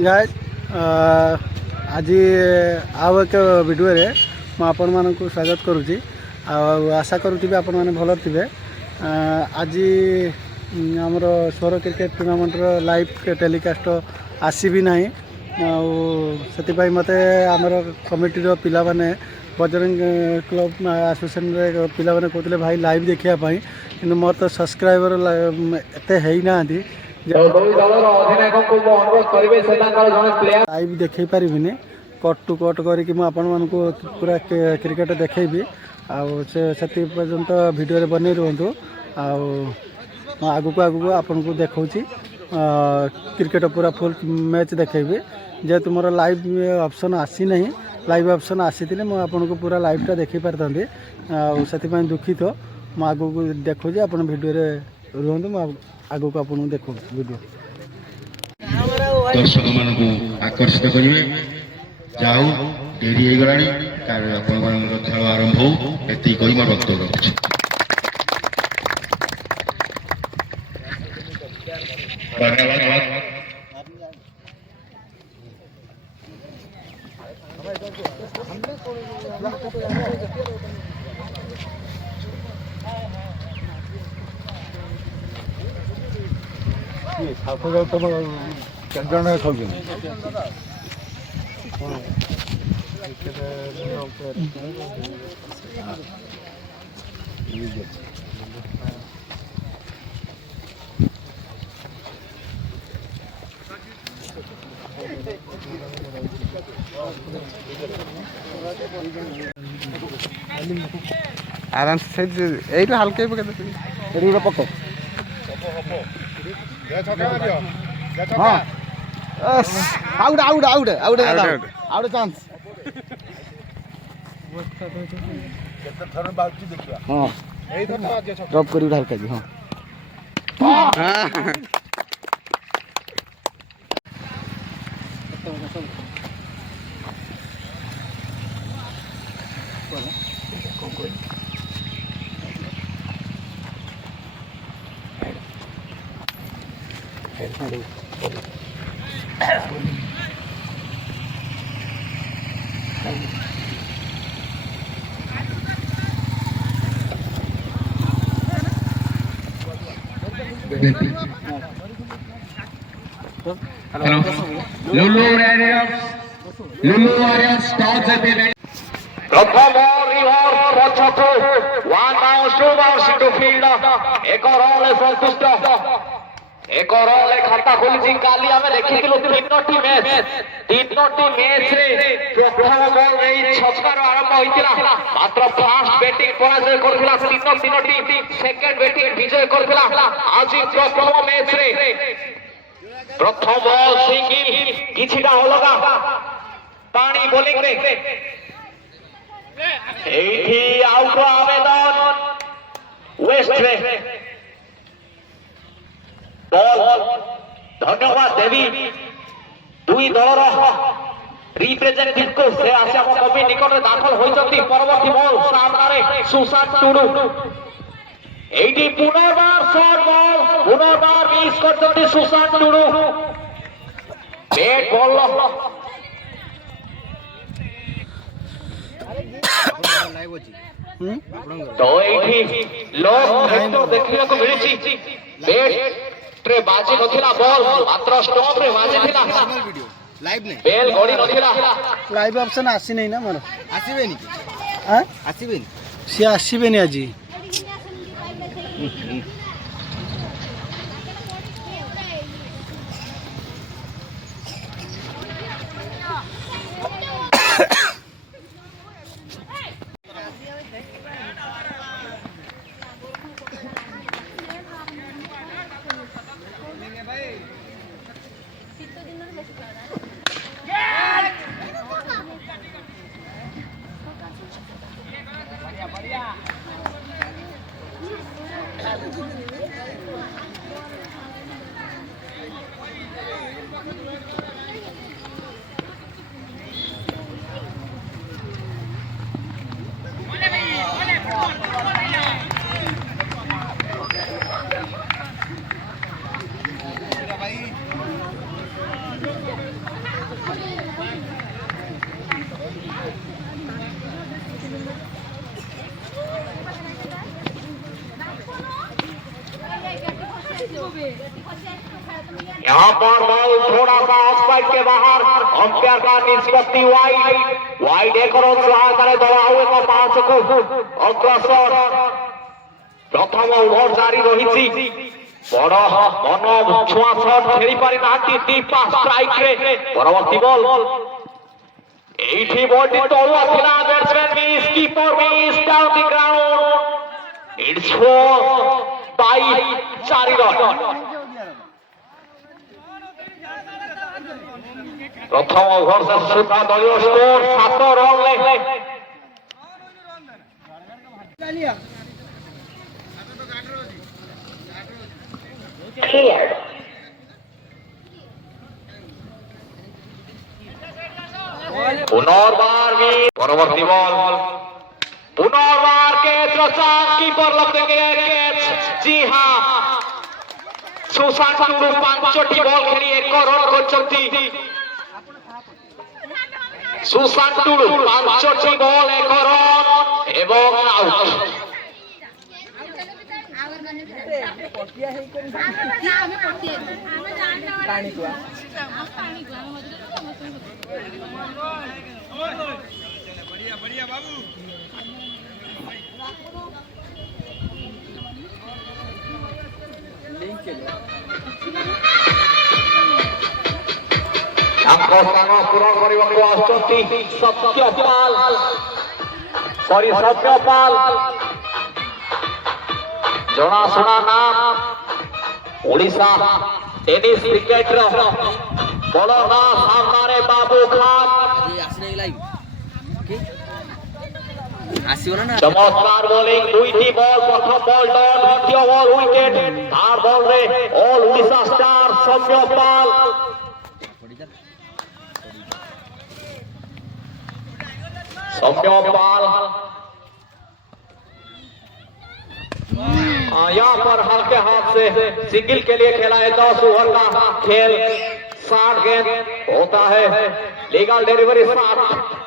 Guys आज आउ एक वीडियो रे आपण मानक स्वागत करुच्ची। आशा करुवे आपण मैंने भल थे। आज आमर स्वर क्रिकेट टूर्नामेंट लाइव टेलीकास्ट आसबि ना से मत आमर कमिटी पिला माने बजरंग क्लब एसोसिएशन पिला माने कहते भाई लाइव देखापी कि मोर तो सब्सक्राइबर एत ना लाइव देखे पारिनी कट टू कट करके पूरा क्रिकेट देखेबी से पर्यंत वीडियो बन रुहतु आगू आगू आपन को देखा क्रिकेट पूरा फुल मैच देखेबी जेहेतु मोर लाइव ऑप्शन आसी ना लाइव ऑप्शन आसी मुझे को पूरा लाइवटा देखी पारती से दुखित मुझे आगू देखुची आप वीडियो रुहतु आगू को आपको देखो वीडियो दर्शक मान आकर्षित करेंगे जाऊ डेरी हो गला खेल आरंभ हो ये मोर वक्तव्य रखुच्छी। आराम से यही हल्के पक हाँ out out out out out chance हाँ ड्रॉप करी हल्का जी हाँ Hello. Lulu Warriors starts at the net. प्रथम रिवर पछकु one bounce two bounce to field एक रन संतुष्ट एक रन खाता खोली काली आमे देखिथिलु तीनोटी मैच रे प्रथम बॉल रे छक्कार आरंभ होइतिला मात्र फास्ट बैटिंग पराजय करथिला तीनोटी सेकंड बैटिंग विजय करथिला आज प्रथम मैच रे प्रथम बॉल सिंगल किछिटा अलगा पानी बॉलिंग रे एठी आउट आवेदन वेस्ट रे बॉल धन्यवाद देवी दुई दलर रिप्रेजेंटेटिव को से आसे हम कवि निकट दाखल होइछंती परवर्ती बॉल सामने सुशांत टुडू एठी पुनर्बार शॉट बॉल पुनर्बार मिस करछंती सुशांत टुडू बैट बॉल तो एठी लोग हेक्टर देखिया को मिलिछि बैट रे बाजी नथिला बॉल मात्र स्टॉप रे बाजी थिला लाइव नै बेल गडी नथिला लाइव ऑप्शन आसी नहीं ना मोर आसीबेनी हां आसीबेनी सी आसीबेनी आज थोड़ा सा ऑफ साइड के बाहर अंपायर का निष्पत्ति वाइड वाइड एक रन सहायताରେ दଳା हुए ଏକ 5 को अग्रसर प्रथम ओभर जारी रही बड़ मन छुआ शॉट खेली पारि नांती दीपा स्ट्राइक रे परवर्ती बॉल एठी बॉल तळुआ थिला batsman miss keeper miss down the ground it's 4 bye 4 run प्रथम ओभर से सुधा दलीय स्कोर 7 रन ले पुनर्बार भी परवर्ती बॉल पुनर्बार कैच रचान कीपर लग देंगे कैच जी हाँ सुशांत टुडू 5टी बॉल खेली 1 रन करछंती सुशांत टुडू 5टी बॉल 1 रन एवं आउट पूरण करने आसुच्च सत्यपाल सत्यपाल जनाशुना नाम ओडिशा टेनिस क्रिकेट बड़ ना सामने बाबू खान चमत्कार बोलिंग 2टी बॉल प्रथम बॉल डन द्वितीय बॉल विकेट थर्ड बॉल रे ऑल ओडिशा स्टार सत्यपाल यहाँ पर हल्के हाथ से सिंगल के लिए खेला है 10 ओवर का खेल 60 गेंद होता है लीगल डिलीवरी 7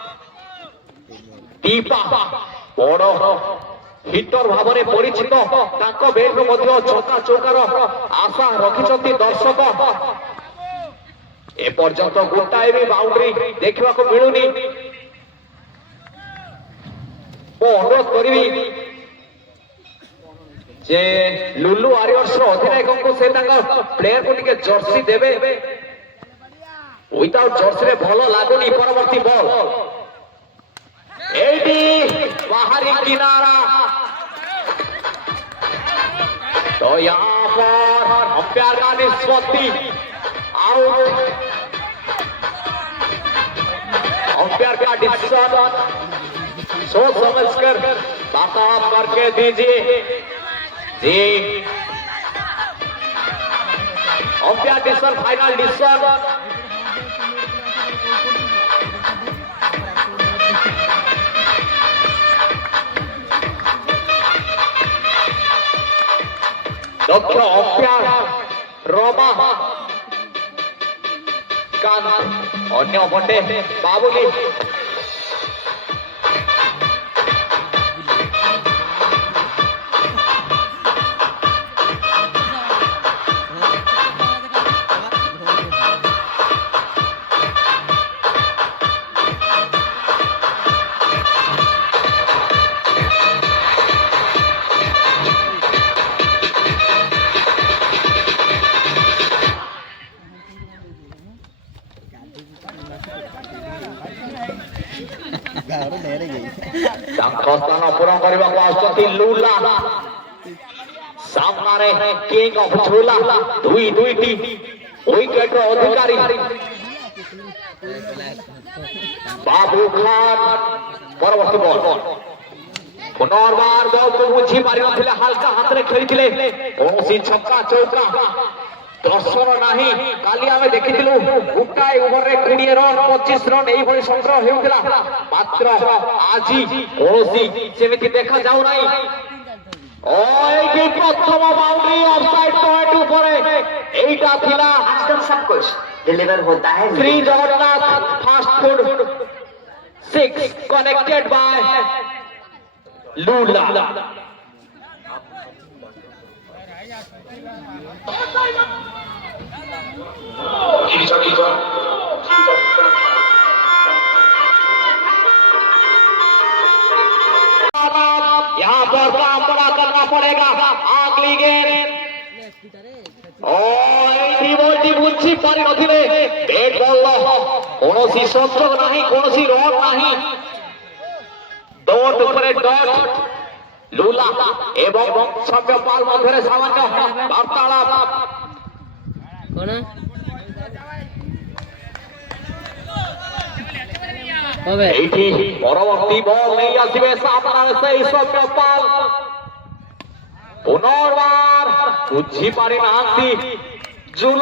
दीपा बड़ हिटर भाव में परिचित बेट छक्का चौकार आशा रखिंट दर्शक एपर्यंत गोटाए भी बाउंड्री देखा मिलूनी अनुरोध करी जे लुलु वारियर्स अधिनायक को से प्लेयर को टिके जर्सी देवे विदाउट जर्सी रे भलो लागुनी परवर्ती बॉल एडी बाहरी किनारा तो यहाँ पर अंपायर का निष्पत्ति आउट अंपायर का डिसीजन सोच समझकर वार्तालाप करके दीजिए जी अंपायर डिसीजन फाइनल डिसीजन दक्ष अंपायर रोमा कांत अन्य पटे बाबुली पूरण करने लूला सामने किंग ऑफ झूला दुईटी विकेट अधिकारी बाबू खान परवर्ती बॉल पुनर्बार बॉल को बुझी पारि हल्का हाथ में खेली कौन छक्का चौका दर्शन नहीं काली आमे देखिथिलु गोटाए ओवर रे 20 रन 25 रन एई भली संग्रह हेउतिला मात्र आजी कोसी सेमिति देखा जाउ नाही ओय की प्रथम बाउंड्री ऑफसाइड पॉइंट ऊपर एईटा थिला आजकल सब कुछ डिलीवर होता है Shri Jagannath fast food 6 connected by लूला यहाँ पर काम बड़ा करना पड़ेगा अगली गेंद बुझी पारि नथिले बैट बॉल कौन संयोग नहीं कौन रन नहीं डॉट उपरे डॉट लूला एवं सौम्यपाल मध्य सामान्य वार्तालाप এইটি পরবর্তী বল নিয়ে আসবে সামনে সেই সৌম্যপাল পুনর্বার বুঝি পারি নাহান্তি জুল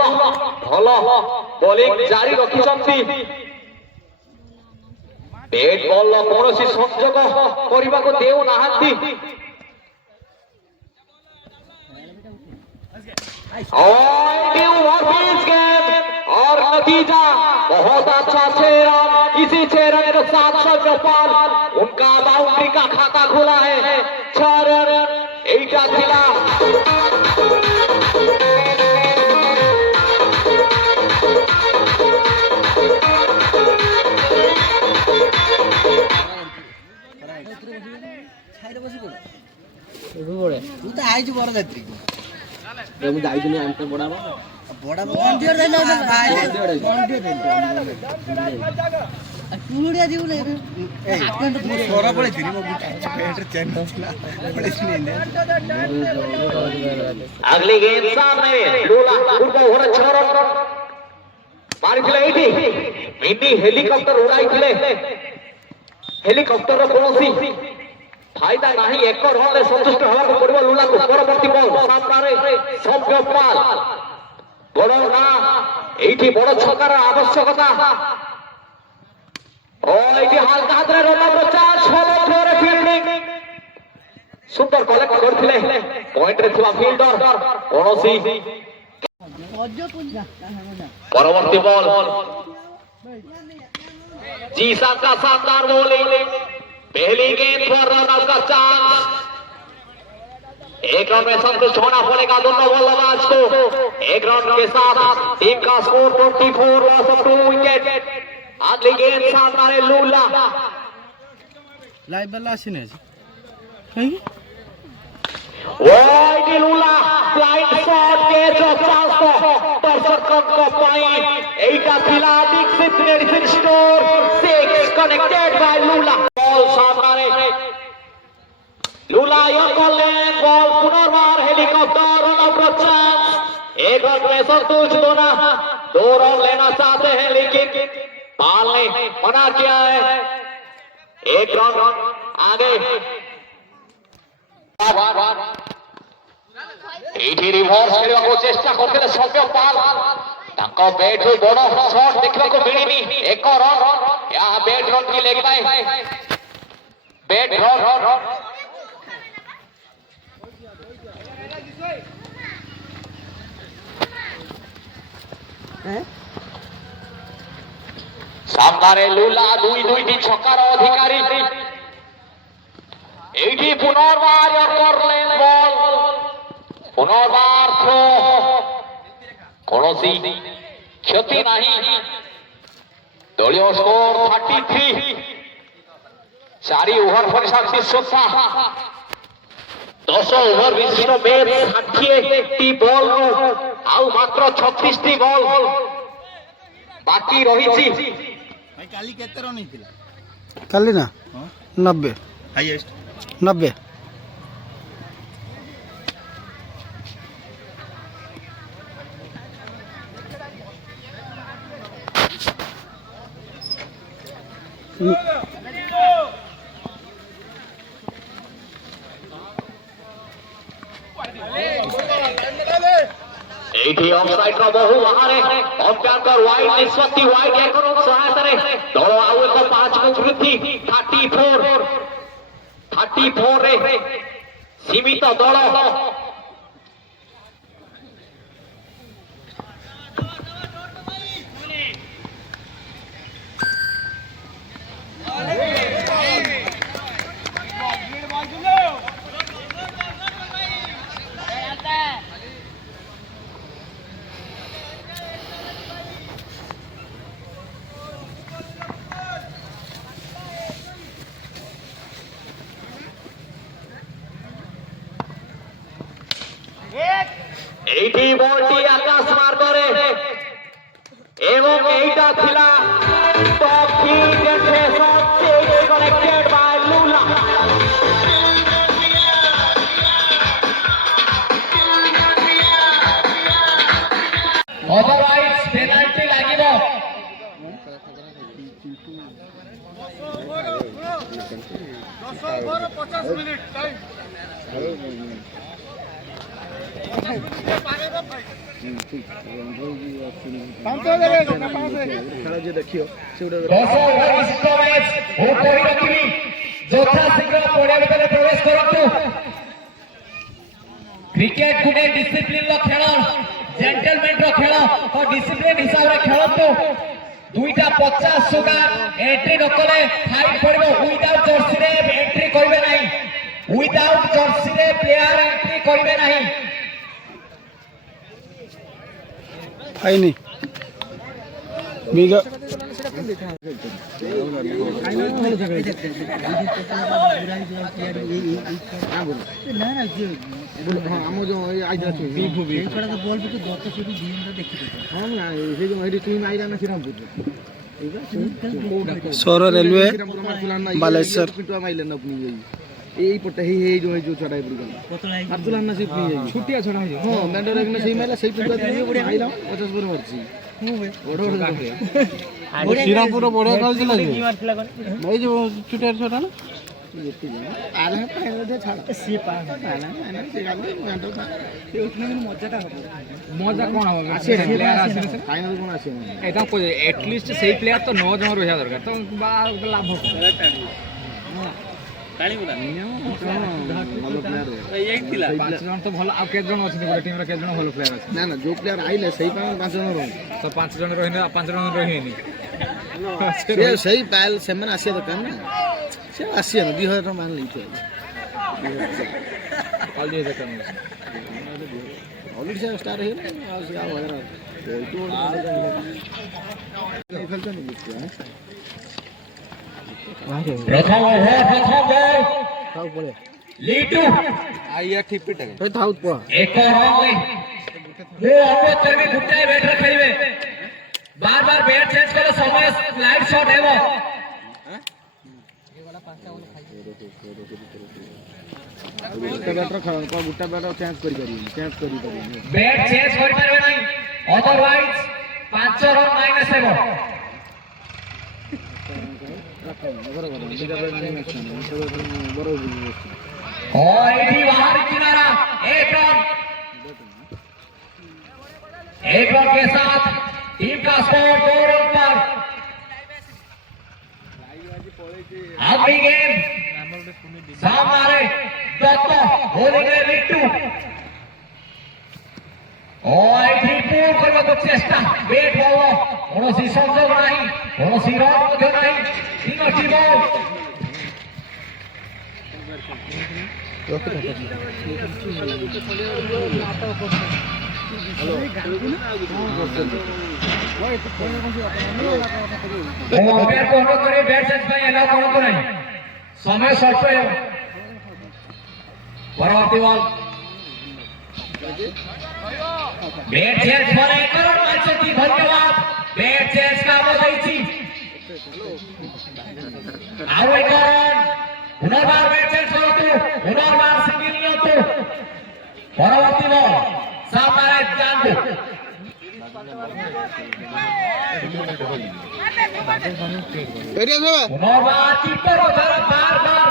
ভাল বোলিং জারি রখিছন্তি ব্যাট বল কୌଣସି ସଂଯୋଗ କରିବାକୁ ଦେଉ ନାହାନ୍ତି और नतीजा बहुत अच्छा 6 रन इसी 6 रन के साथ सौम्यपाल उनका बाउंड्री का खाता खुला है 6 रन एटा थिला तू तो आइज बड़ जात्री ମୁଁ ଯାଇଥିଲି ଆଣ୍ଟେ ବଡ ମନ୍ଦିର ଦେଲେ ଟୁଡିଆ ଯିବୁ ନା ସ୍ୱର ପଳେଇଥିଲି ମୋ ପେଟରେ ଚେନ୍ ନଥିଲା अगली गेंद सामने लूला पूर्व होना 6 रन मारिथिले एठी मिनी हेलिकॉप्टर उड़ाइथिले हेलिकॉप्टर कोनोसी फायदा नहीं एक रन संतुष्ट होगा पड़ो लूला को परवर्ती बॉल सामने सौम्यपाल बड़ ना एठी बड़ छकार आवश्यकता हाल्का हाथ रन प्रचार 16 थ्रोरे फील्डिंग सुंदर कलेक्ट करथिले पॉइंट रे थिबा फील्डर कोनोसी परवर्ती बॉल जीसा का शानदार बॉलिंग पहली गेंद पर रन आउट का चांस एक रन में संतुष्ट होना पड़ेगा दोनों बल्लेबाज को एक रन के साथ टीम का स्कोर 24 लॉस ऑफ 2 विकेट अगली गेंद सामने लूला लाइव बल्ला आसीने कहीं वाइड लूला blind shot catch of chance दर्शक को पॉइंट एटा थिला Dikshit medicine store 6 connected by लूला बॉल सामने लूला यह बॉल पुनर्बार हेलीकॉप्टर रन आउट का चांस एक रन में संतुष्ट होना 2 रन लेना चाहते हैं लेकिन बाल ने मना किया है एक रन आगे एठी रिवर्स खेलवाको चेष्टा करथिले सौम्यपाल ताको बैट रो बड़ शॉट देखबाको मिलिनी एक रन यहां बैट रन की लेग बाय बैट रन सामने लूला 2-2 टी छक्कार अधिकारी एठी पुनर्बार करलेन बॉल पुनर्बार थ्रो कौनसी क्षति नहीं दलीय स्कोर 33 4 ओवर पर 10 ओवर विशिष्ट मैच 60 टी बॉल आउ मात्र 36 टी बॉल बाकी रही भाई काली केते रन हिथिला काली ना 90 हाईएस्ट 90 एठी ऑफसाइड का बहु बाहर है अंपायर का वाइड निष्पत्ति वाइड एक रन सहायता रे दल आउ एक 5 को वृद्धि 34 रे सीमित दल বলটি আকাশ মার্গরে এবং এইটা ଥିଲା টপ হিট সবচেয়ে কানেক্টেড বাই লুলা অদারওয়াইজ পেনাল্টি লাগিব क्रिकेट गुटे डिसिप्लिन खेल जेंटलमैन खेल और डिसिप्लिन हिसाब से खेलतु दुईटा 50 सुगा एंट्री न कले फाइन पड़ो विदाउट जर्सी रे एंट्री करिवे नहीं विदाउट जर्सी रे प्लेयर एंट्री करिवे नहीं आईनी बिग सौर रेलवे बालेश्वर এইপটে এই যে ছড়াই পড়ি আব্দুল হান্না সে ছুটিয়া ছড়া হই হ্যাঁ মেন্ডর একনা সেই মেলা সেই পিটা দিয়ে আইলাম 50 বড় মারছি বড় বড় শ্রীরামপুর বড় খেলছিল কি মারছিলা কোন এই যে ছুটিয়া ছড়া না আরে পায়ে ছাড়া সে পা না না সে গালে মেন্ডর না সে উঠলে মজাটা হবে মজা কোন হবে আছে প্লেয়ার আছে ফাইনাল কোন আছে এটা কই এট লিস্ট সেই প্লেয়ার তো 9 জন রহিয়া দরকার তো লাভ হবে काली गुला ভালো প্লেয়ার এই ଥିଲା পাঁচ জন তো ভালো আর কেজন আছে গোটে টিম রে কেজন ভালো প্লেয়ার আছে না না जो প্লেয়ার আইলে সেই পাঁচ জন রহ তো পাঁচ জন রহিনে পাঁচ জন রহিনি সে সেই পাল সেমান আসিয়া দরকার না সে আসিয়া না 2000 টাকা মান লইতে অলরেডি দরকার না অলরেডি সে স্টার হই আর সে আর वगैरह এই খেলতে না বুঝতে प्रथम ओवर प्रथम बॉल थाउ पड़े लीटू आइया ठीक पिट है थाउ पड़ा एक रन वो अम्बेडकर भी घुटाए बैट रखिबे बार-बार बैट चेंज करो समय लाइट शॉट हेबो गुट्टा बैटर खाओ को गुट्टा बैटर चेंज करी बैट चेंज करि परबे नहीं अदरवाइज 5 रन माइनस हेबो और इधी बाहर किनारा एक रन के साथ टीम का स्कोर 2 रन पर अगली गेम सामने दत्त होलिंगे लिट्टू और इधी पूर्ण करबा चेष्टा बैट बॉल कोनोसी संयोग नहीं कोनोसी रन मध्य नहीं तीनोटी बॉल अंपायर को अनुरोध करें बैट चेंज ପାଇଁ एलाउ କରନ୍ତୁ ନାହିଁ समय ସ୍ୱଳ୍ପ ପରବର୍ତ୍ତୀ ବଲ୍ बैट चेंज ପରେ ଏକ ରନ୍ ମାରିଛନ୍ତି ଧନ୍ୟବାଦ बैट चेंज କାମ ଦେଇଛି ଆଉ ଏକ ରନ୍ पुनर्बार बैट चेंज करतु पुनर्बार सिंगल नियंतु परवर्ती बॉल सामने जांदु एरिया से पुनर्बार कीपर उधर बार-बार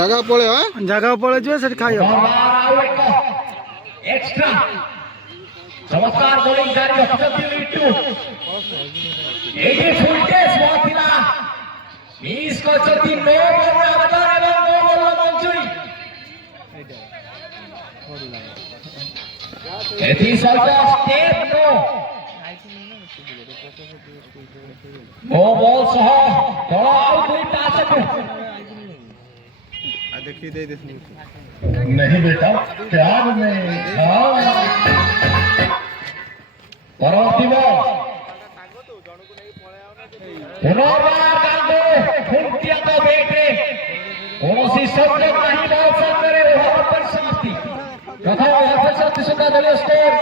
जगह पड़े हां जगह पड़े जो से खाइयो पुनर्बार ଆଉ ଏକ एक्स्ट्रा चमत्कार बॉलिंग जारी रखिଛନ୍ତି लिट्टू एही फुलटेज बॉल थिला मिस करछती नो बॉल आवेदन এবং नो बॉल मंजूरी एथि ಸ್ವಲ್ಪ स्टेप नो बॉल सह दल आउ दुईटा আছে आ देखिए दे दे नहीं बेटा प्यार में खाओ परवर्ती बॉल पुनर्बार गांधो फुंटिया तो बैठे कौन सी संयोग नहीं बॉल सामने ओवर पर समाप्ति प्रथम अध्यक्ष त्रिशुका दलीय स्कोर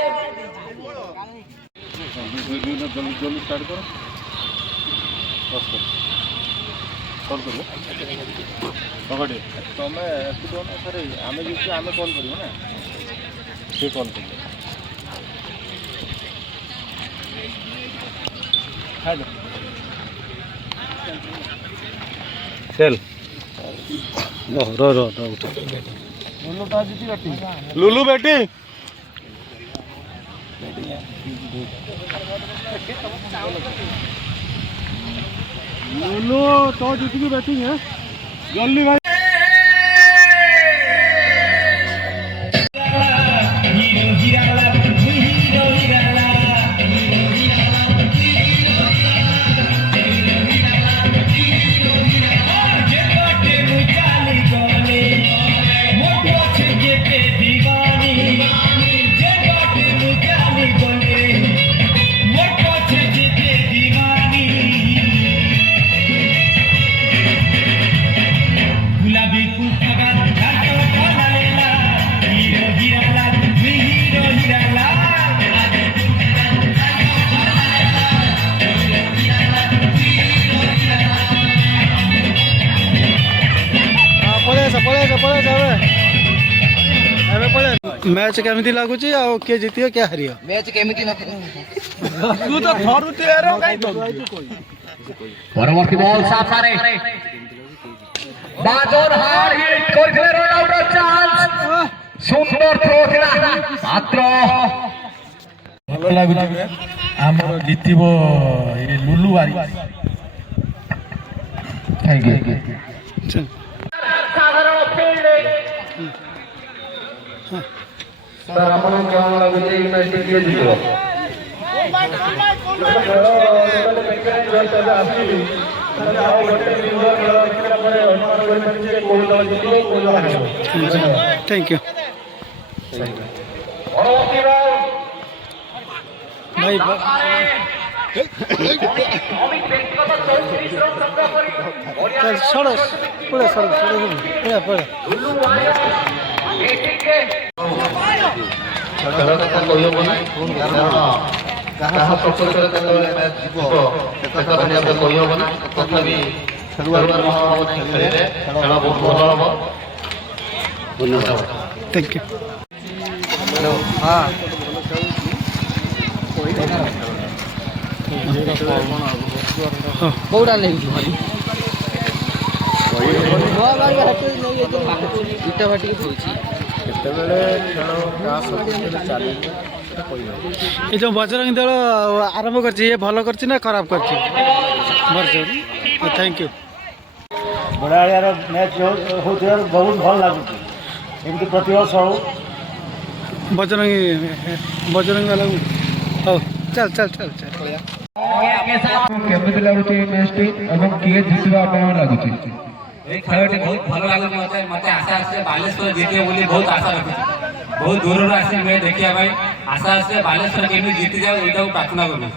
जल्दी स्टार्ट करो तमें सर आम जी आम कल कर सी कल कर रो लुलू बेटी लुलू तो जीत की बैटिंग है जल्दी भाई मैच केमती लगुच किए जीत क्या हार मैच केमिति न तू तो थरुते एरो काई तो परवर्ती बॉल साफारे बाजोर हार हिट करथिले रन आउट चांस सुंदर थ्रो थिला मात्र भलो लागुच हमर जीतिबो ए लुलु वारी थैंक यू साधारण फील्डिंग सर आपण केवळ लागुच ई मैच किए जितबो थैंक यू भाई छोड़ो पड़े पड़े पड़े କାହା ସପକ୍ଷରେ ଯେତେବେଳେ ମ୍ୟାଚ୍ ଯିବ ସେଟା ଧନ୍ୟବାଦ କହିହେବ ନା ତଥାପି ଖେଳୁଆର ମନୋଭାବ ନେଇ ଖେଳିଲେ ଖେଳ ବହୁତ ଭଲ ହବ ଧନ୍ୟବାଦ थैंक यू କୋଉଟା ନେଇଛୁ ଭାଇ ଇଟା ଭାଟିକି ଥୋଇଛି କେତେବେଳେ ଖେଳ ये जो बजरंग दल आरंभ कर भल कर खराब कर थैंक यू बड़ाड़ियार मैच होता बहुत भल लगुच एमती प्रतिवर्ष हो बजरंग बजरंग दल हो चल चल चल चल କେମିତି ଲାଗୁଛି ଏ ମ୍ୟାଚଟି ଏବଂ କିଏ ଜିତିବା ଆପଣଙ୍କୁ ଲାଗୁଛି এই খেলাটি বহুত ভালো লাগুছে মতে আশা আছে বালেশ্বর জিতিবে বলে বহুত আশা রাখুছি বহুত দূরରୁ আসি ম্যাচ দেখিয়া ভাই আশা আছে বালেশ্বর কেମିତି জিতি যাও এটাও প্রার্থনা করবো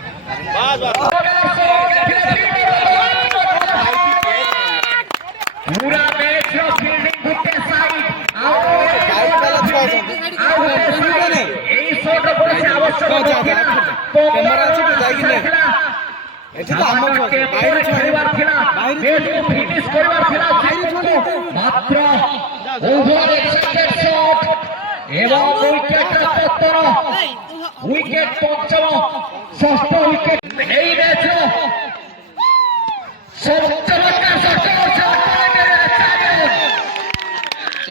पूरा मैच फील्डिंग गुटे साइड এই শট উপরে আবশ্যক ক্যামেরা আছে তো যাই কিনে এটি তো আমার বাইরে খেলিবার খেলা ম্যাচ কো ফিনিশ করিবার খেলা মাত্র ওভার এক্সপেক্টেড শট এবং উইকেট পত্তর উইকেট পঞ্চম ষষ্ঠ উইকেট এই ম্যাচর সর্বচমৎকার শট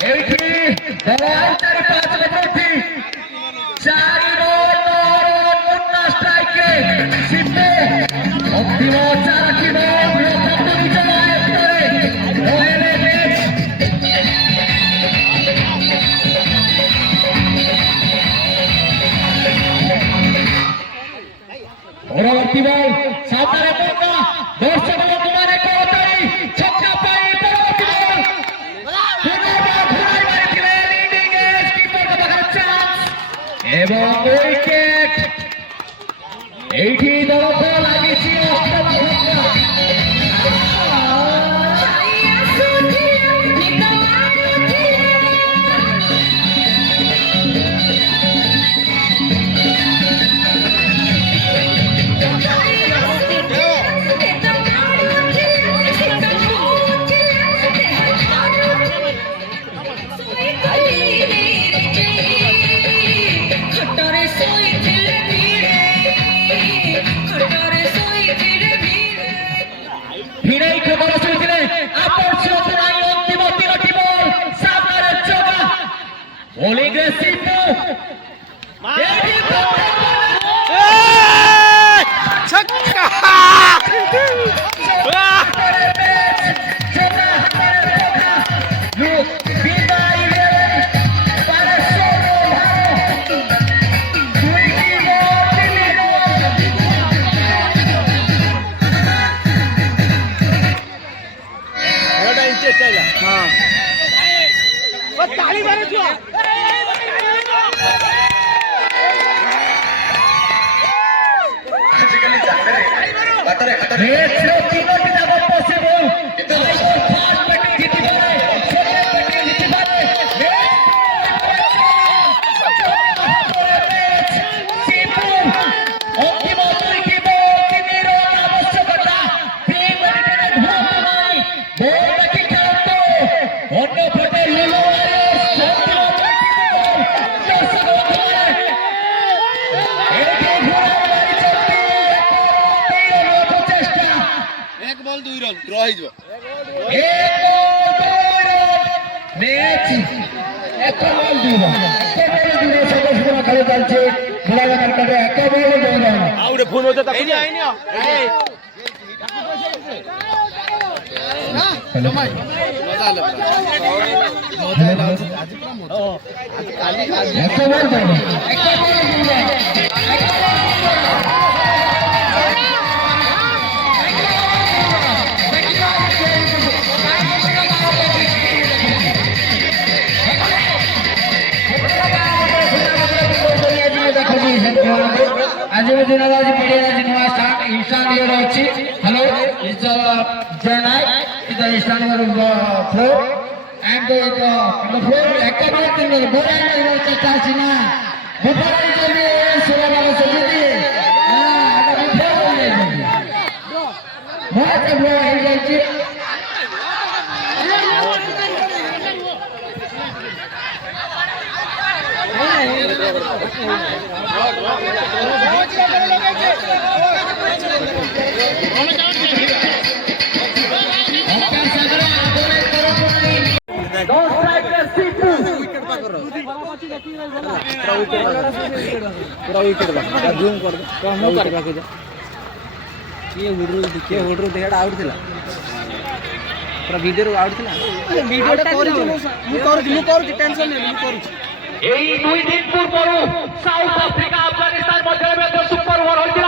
এইটি দল চারি পাঁচ বৃদ্ধি চারি রন মুন্না স্ট্রাইকে সিদ্ধে অন্তিম চারটি বল প্রথম বিজয় আয়ত্তরে রয়েলে ম্যাচ পরবর্তী বল সামনে মুন্না দর্শক বন্ধুমানে করতালি ছক্কা পাই পরবর্তী বল এবং উইকেট এইটি দলকে লাগিছি অষ্টম ছক্কা Bowling Sipu. आज दिन आज पड़े आज नुआ स्टार्ट इंस्टान ये रही हेलो इज जनाय इज द इंस्टान फ्लोर एंड द फ्लोर एकबार दिन बोरा नहीं चचा सिना बुफारी जल्दी सोला वाला सजीती हां अभी बुफारी जल्दी बहुत ब्लो है जाई पूरा विकेट जूम कर दो कर बाकी ये हुडरू देखा आउट थिला पूरा वीडियो आउट थिला वीडियो करू टेंशन नहीं करू এই 2 দিন পূর্বରୁ সাউথ আফ্রিকা আফগানিস্তান মধ্যে সুপার ওভার হয়েছিল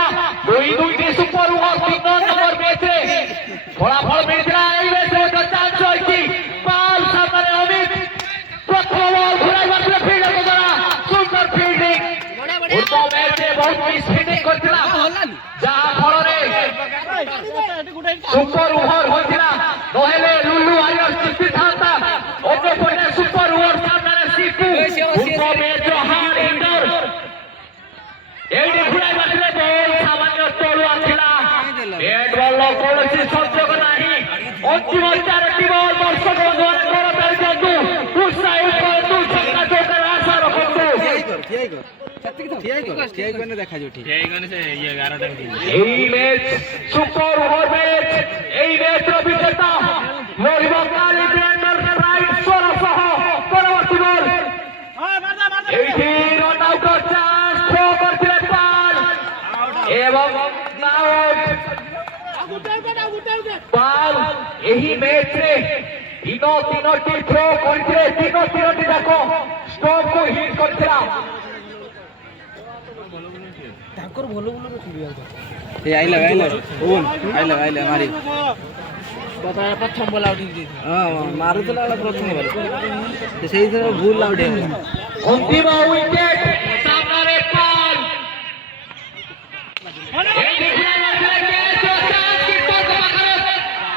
দুইটি সুপার ওভার 3 নম্বর ম্যাচে ফলাফল মিলিଥିଲା এই ম্যাচে একটা চান্স হয়েছে পাল সামনে অমিত প্রথম বল ঘুরাইবার ছিল ফিল্ডার দ্বারা সুন্দর ফিল্ডিং ফুটবল ম্যাচে বহুত মিসফিল্ডিং করছিল যাহা ফଳରେ সুপার ওভার হয়েছিল নহলে লুলু আইয়ার জিতি থাকতা অন্যপটে সুপার ওভার সামনে সিপু ফুটবল ম্যাচ হার হিন্ডর এইটি ঘুরাইবার ছিল বল সামান্য তলুয়া ছিল ব্যাট বল কৌশি সংযোগ নাই অন্তিম 4টি বল দর্শক বন্ধুরা করে পেয়েছেন উৎসাহিত করতু ছক্কা চৌকার আশা রখন্তু দেখা যাও ঠিক এই ম্যাচ সুপার ওভার ম্যাচ এই ম্যাচের বিজেতা মহিব কালী ব্র্যান্ডার রাইট সোরা সহ পরবর্তী বল এইটি রান আউট চান্স থ্রো করছিলেন পাল এবং পাল এই ম্যাচে তিনোটি থ্রো করছে তিনোটি দেখো স্টম্পକୁ হিট করছিল ତାଙ୍କର ଭଲ ଭଲ ରଖିବି ଆଉ ଏ ଆଇଲା ଆଇଲା ମାରି ପ୍ରଥମ ବଲ୍ ଆଉଟ୍ ହେଇଛି ହଁ ମାରୁଥିଲା ପ୍ରଥମ ବଲ୍ ସେଇଥିରେ ଭୁଲ ଆଉଟ୍ ହେଇଗଲା ଅନ୍ତିମ ୱିକେଟ୍ ସାମ୍ନାରେ ପାଲ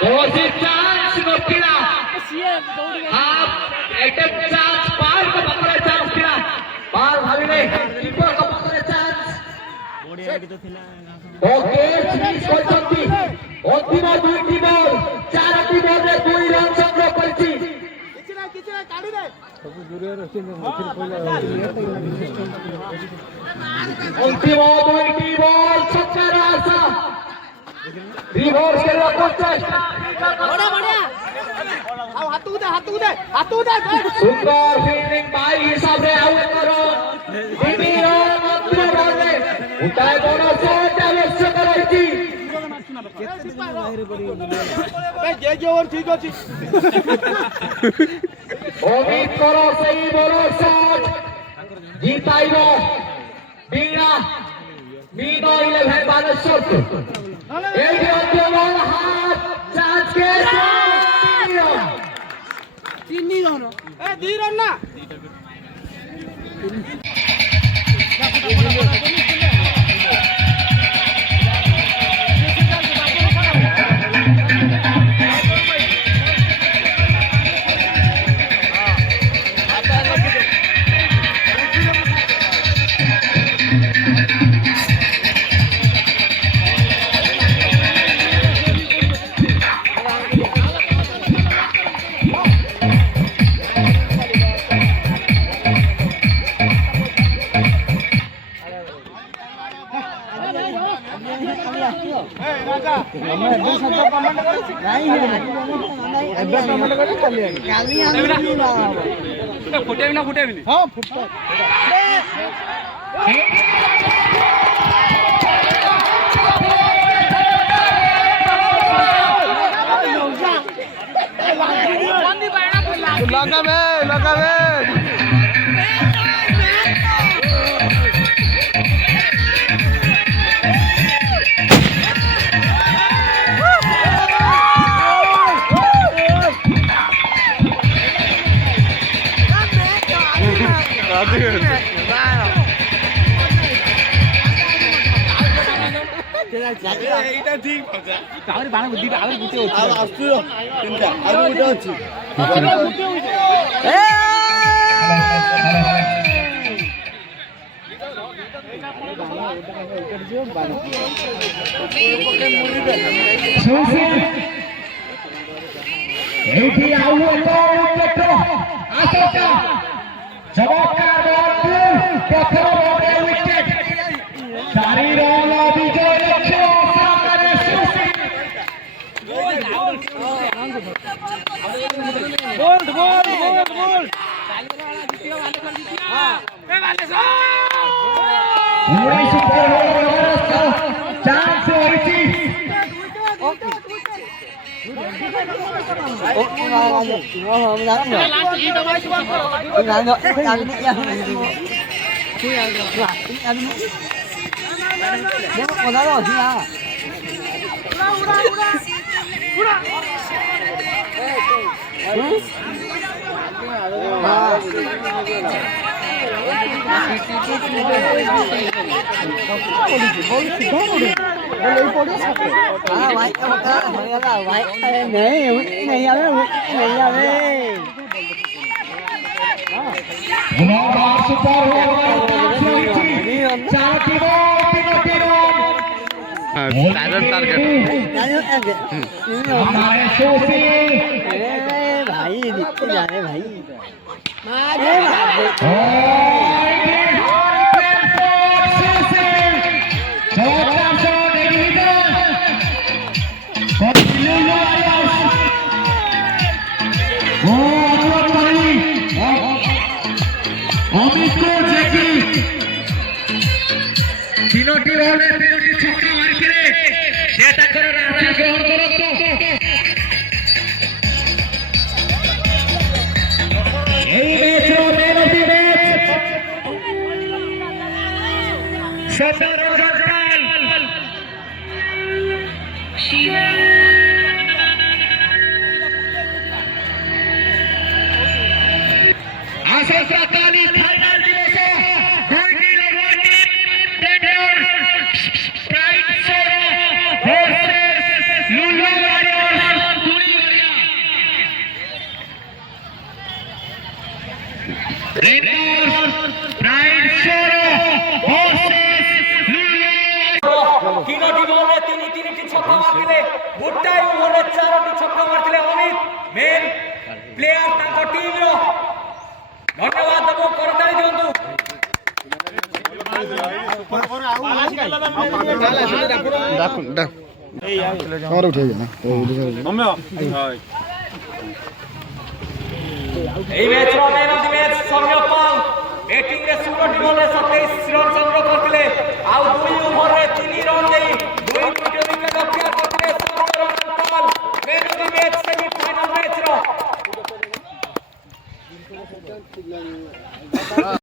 କୌଣସି ଚାନ୍ସ ନଥିଲା ଚାନ୍ସ ପାଲଙ୍କ ପାଖରେ ଚାନ୍ସ ଥିଲା ପାଲ ଭାବିଲେ କିପରଙ୍କ ପାଖରେ ଚାନ୍ସ ଅନ୍ତିମ 2ଟି ବଲ୍ 4ଟି ବଲ୍ରେ 2 ରନ୍ ସଂଗ୍ରହ କରିଛି ଅନ୍ତିମ 2ଟି ବଲ୍ ଛକ୍କାର ଆଶା ରିଭର୍ସ କରିବା ପ୍ରଚେଷ୍ଟା সুন্দর ফিল্ডিং বাই হিসাবে আউ একর দ্বিতীয় মাত্র বলে উঠায় বড় শট আবশ্যক রয়েছে অমিত কর সেই বড় শট জিতাইব বীণা মিড 11 বালেশ্বর এই অন্তিম বল হাত চাঁচকে এইটি আউ এক উইকেট আশা চমৎকার বল প্রথম বলে উইকেট 4 রান বিজয় লক্ষ্য সামনে সুশীল চান্স হয়েছি भाई दिखते जा रहे भाई তিনটি বলে তিনটি ছক্কা মারিଥିଲେ ସେ ତାଙ୍କର ରାଶି ଗ୍ରହଣ କରନ୍ତୁ এই ম্যাচର ମ୍ୟାନ୍ ଅଫ୍ ଦି ମ୍ୟାଚ୍ ସଦର ଗଜପାଲ ଆସନ୍ତାକାଲି ଫାଇନାଲ ଦିବସ ଦୁଇଟି ଲଗାତାର ଟେଣ୍ଡର ସ୍ପ୍ରାଇଟ୍ ସୋର ଭର୍ସେସ୍ ଲୁଲୁ ୱାରିୟର୍ସ ଗୁଳିଗୋଳିଆ ଟେଣ୍ଡର ସ୍ପ୍ରାଇଟ୍ ସୋର ଭର୍ସେସ୍ ଲୁଲୁ তিনটি বলে তিনটি ছক্কা মারଥିଲେ গোটাই ওভারে 4টি ছক্কা মারଥିଲେ অমিত মেন প্লেয়ার তাଙ୍କ টিমର ধন্যবাদ দেব করতালি দিଅନ୍ତୁ उठे এই ম্যাচର man of the match Soumya Pal ବ୍ୟାଟିଂରେ 16ଟି ବଲ୍ରେ 27 ରନ୍ ସଂଗ୍ରହ କରିଥିଲେ ଆଉ 2 ଓଭରରେ 3 ରନ୍ ଦେଇ 2 ୱିକେଟ୍ ରକ୍ଷା କରିଥିଲେ Soumya Pal man of the match semifinal ମ୍ୟାଚର